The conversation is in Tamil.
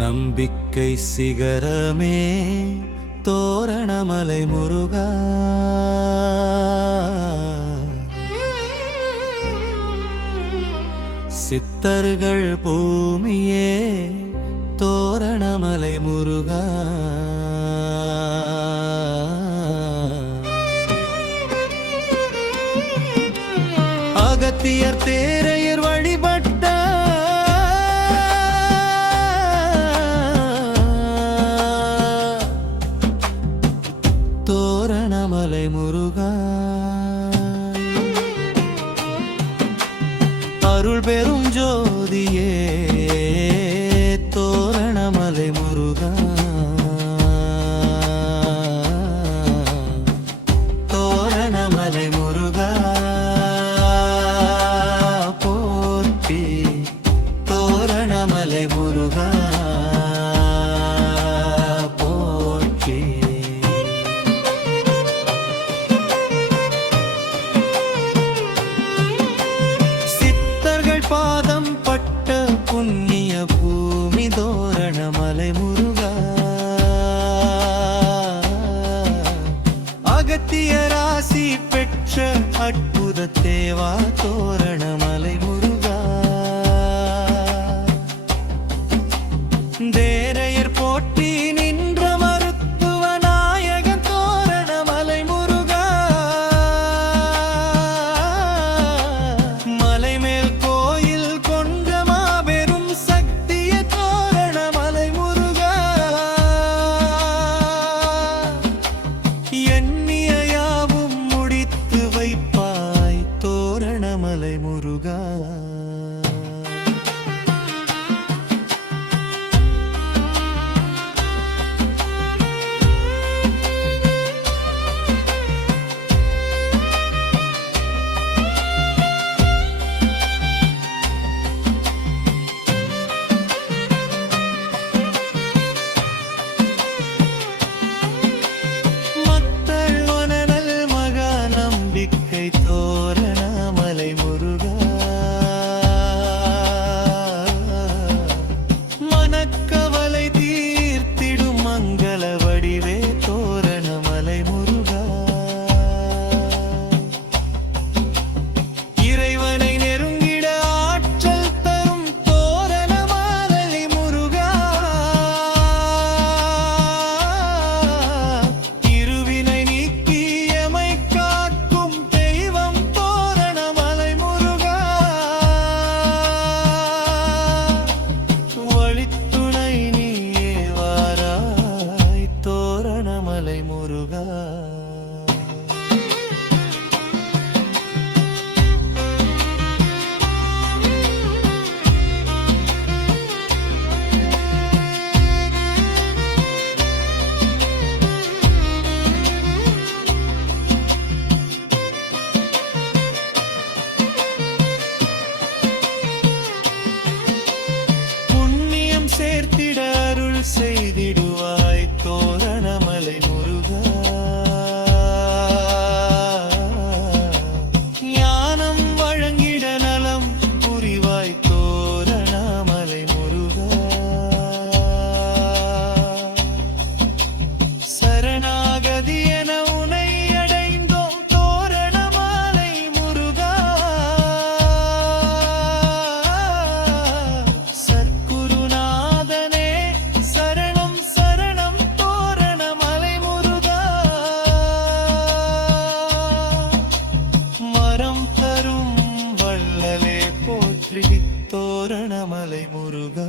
நம்பிக்கை சிகரமே தோரணமலை முருகா. சித்தர்கள் பூமியே தோரணமலை முருகா. அகத்தியர் தேர் பூஞ்சோதியே ದೇವಾ ತೋರ மலை முருகா. கிருஷித்தோரணமலை முருகா.